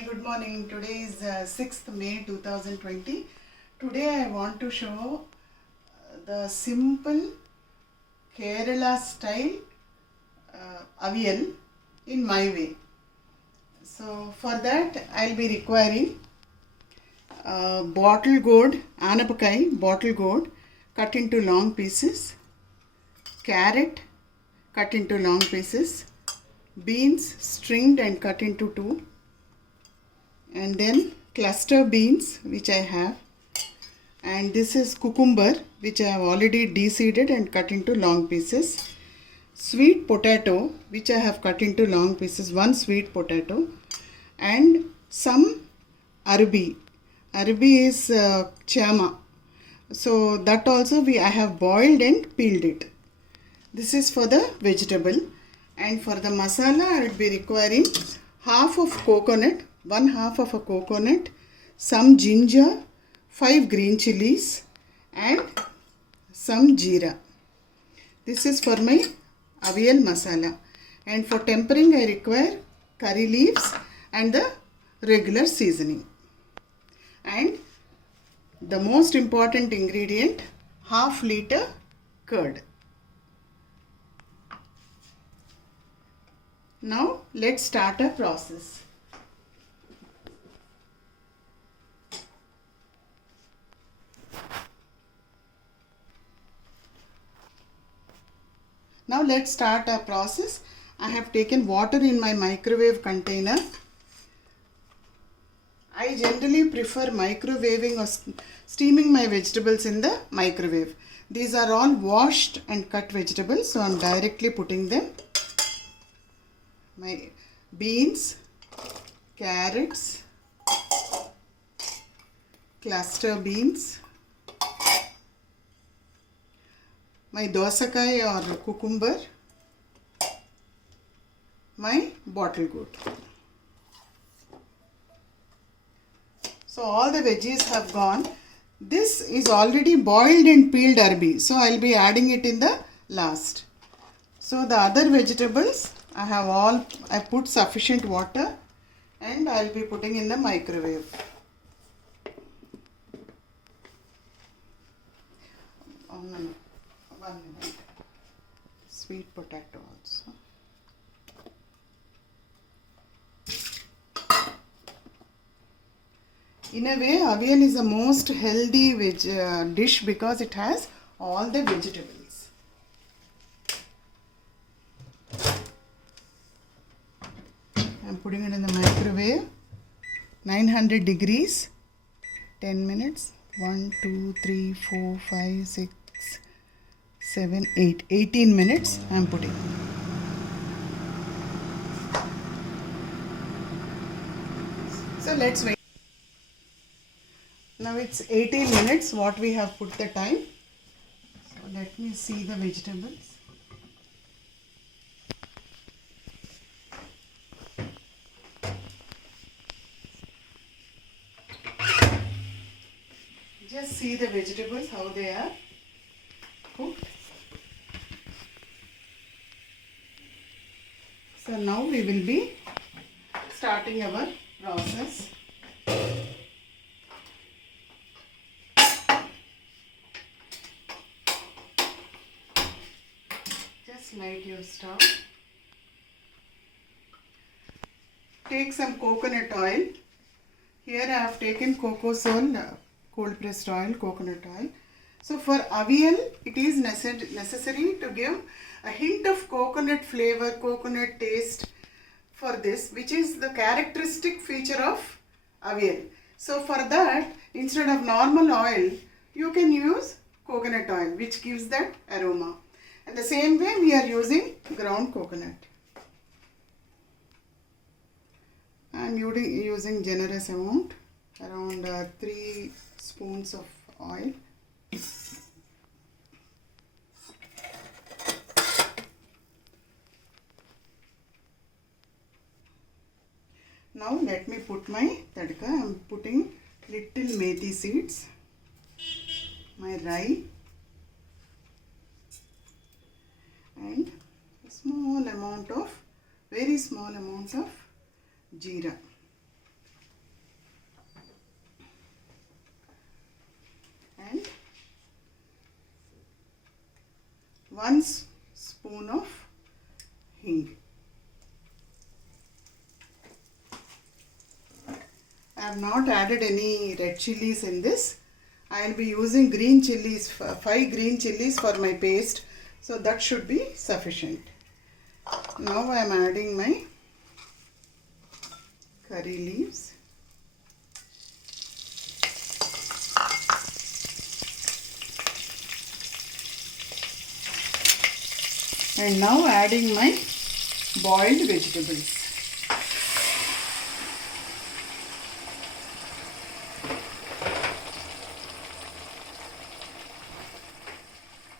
Hi, good morning. Today is 6th May 2020. Today I want to show the simple Kerala style avial in my way. So for that I'll be requiring bottle gourd, anapakai bottle gourd cut into long pieces, carrot cut into long pieces, beans stringed and cut into two, and then cluster beans which I have, and this is cucumber which I have already de-seeded and cut into long pieces, sweet potato which I have cut into long pieces, one sweet potato, and some arbi. Arbi is chama, so that also I have boiled and peeled it. This is for the vegetable, and for the masala I will be requiring half of coconut, one half of a coconut, some ginger, 5 green chilies and some jeera. This is for my avial masala, and for tempering I require curry leaves and the regular seasoning. And the most important ingredient, half liter curd. Now let's start our process. Now let's start our process. I have taken water in my microwave container. I generally prefer microwaving or steaming my vegetables in the microwave. These are all washed and cut vegetables, so I am directly putting them. My beans, carrots, cluster beans, my dosakai or cucumber, my bottle gourd. So all the veggies have gone. This is already boiled and peeled arbi, so I will be adding it in the last. So the other vegetables I put sufficient water and I will be putting in the microwave. Oh, no. 1 minute. Sweet potato also. In a way, avial is the most healthy dish because it has all the vegetables. I am putting it in the microwave, 900 degrees, 10 minutes, 1, 2, 3, 4, 5, 6, 7, 8, 18 minutes I am putting. So let's wait. Now it's 18 minutes what we have put the time. So let me see the vegetables. Just see the vegetables, how they are cooked. So now we will be starting our process. Just light your stove. Take some coconut oil. Here I have taken Cocosol cold pressed oil, coconut oil. So for avial, it is necessary to give a hint of coconut flavor, coconut taste for this, which is the characteristic feature of avial. So for that, instead of normal oil, you can use coconut oil, which gives that aroma. And the same way we are using ground coconut. I am using generous amount, around 3 spoons of oil. Now let me put my tadka. I am putting little methi seeds, my rye, and a very small amount of jeera. 1 spoon of hing. I have not added any red chilies in this. I will be using green chilies, 5 green chilies for my paste. So that should be sufficient. Now I am adding my curry leaves. And now adding my boiled vegetables.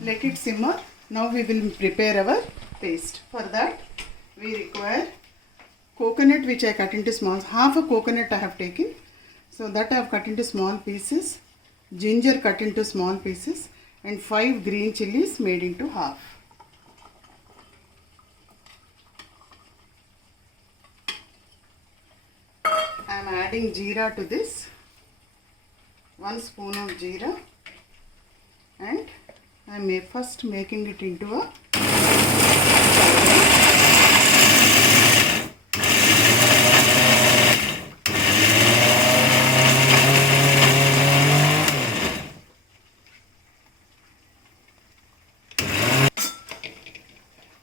Let it simmer. Now we will prepare our paste. For that we require coconut, which I cut into small, half a coconut I have taken. So that I have cut into small pieces. Ginger cut into small pieces. And 5 green chilies made into half. I am adding jeera to this. 1 spoon of jeera. And I am first making it into a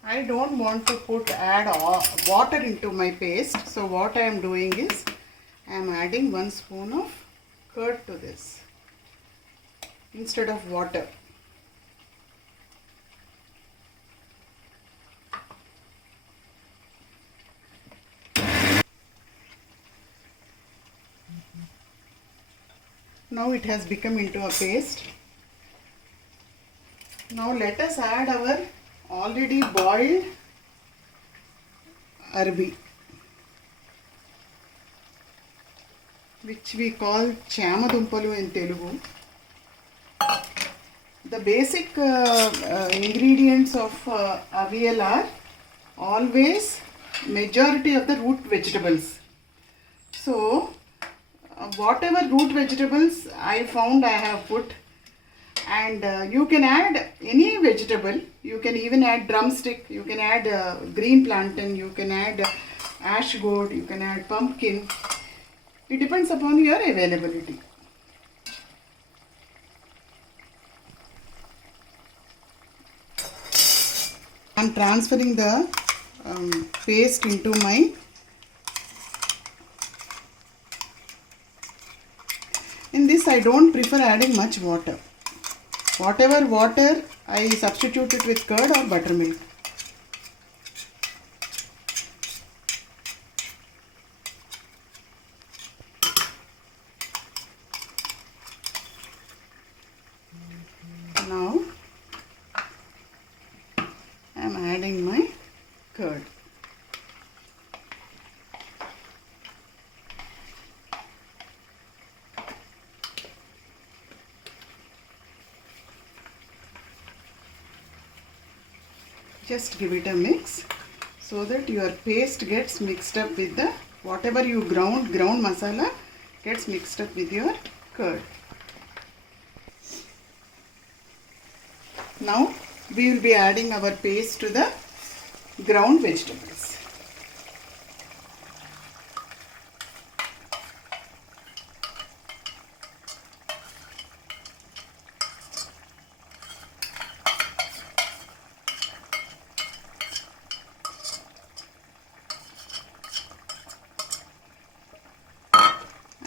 I don't want to add water into my paste. So what I am doing is I am adding 1 spoon of curd to this instead of water. Now it has become into a paste. Now let us add our already boiled arbi, which we call chamadumpalu in Telugu. The basic ingredients of avial are always majority of the root vegetables. So whatever root vegetables I found I have put, and you can add any vegetable. You can even add drumstick, you can add green plantain, you can add ash gourd, you can add pumpkin. It depends upon your availability. I am transferring the paste into my In this I don't prefer adding much water. Whatever water I substitute it with curd or buttermilk. Now I am adding my curd. Just give it a mix so that your paste gets mixed up with the whatever you ground masala gets mixed up with your curd. Now we will be adding our paste to the ground vegetables.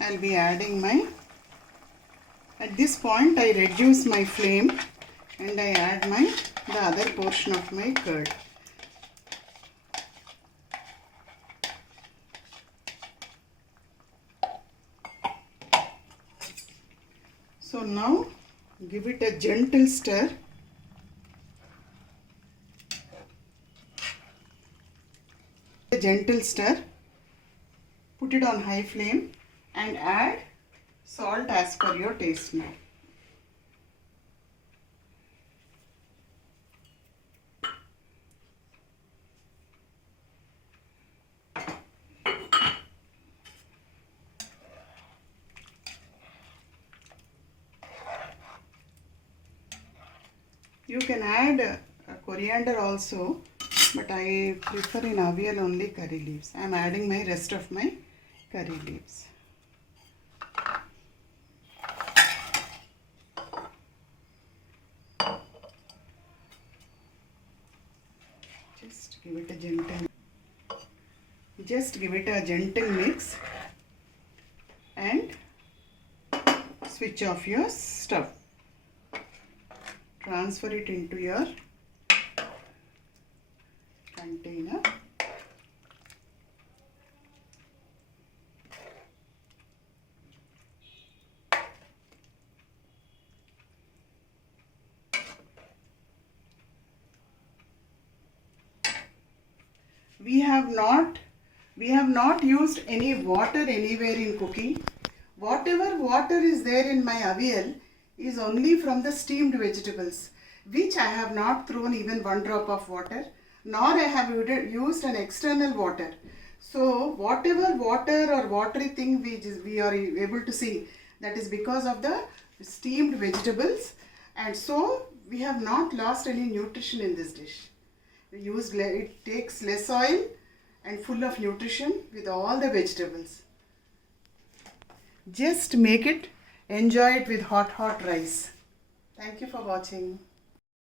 I'll be adding at this point I reduce my flame and I add the other portion of my curd. So now give it a gentle stir. A gentle stir. Put it on high flame and add salt as per your taste now. You can add coriander also, but I prefer in avial only curry leaves. I am adding my rest of my curry leaves. Just give it a gentle mix and switch off your stove. Transfer it into your container. We have not used any water anywhere in cooking. Whatever water is there in my avial is only from the steamed vegetables, which I have not thrown even one drop of water, nor I have used an external water. So whatever water or watery thing we are able to see, that is because of the steamed vegetables, and so we have not lost any nutrition in this dish. It takes less oil and full of nutrition with all the vegetables. Just make it, enjoy it with hot rice. Thank you for watching.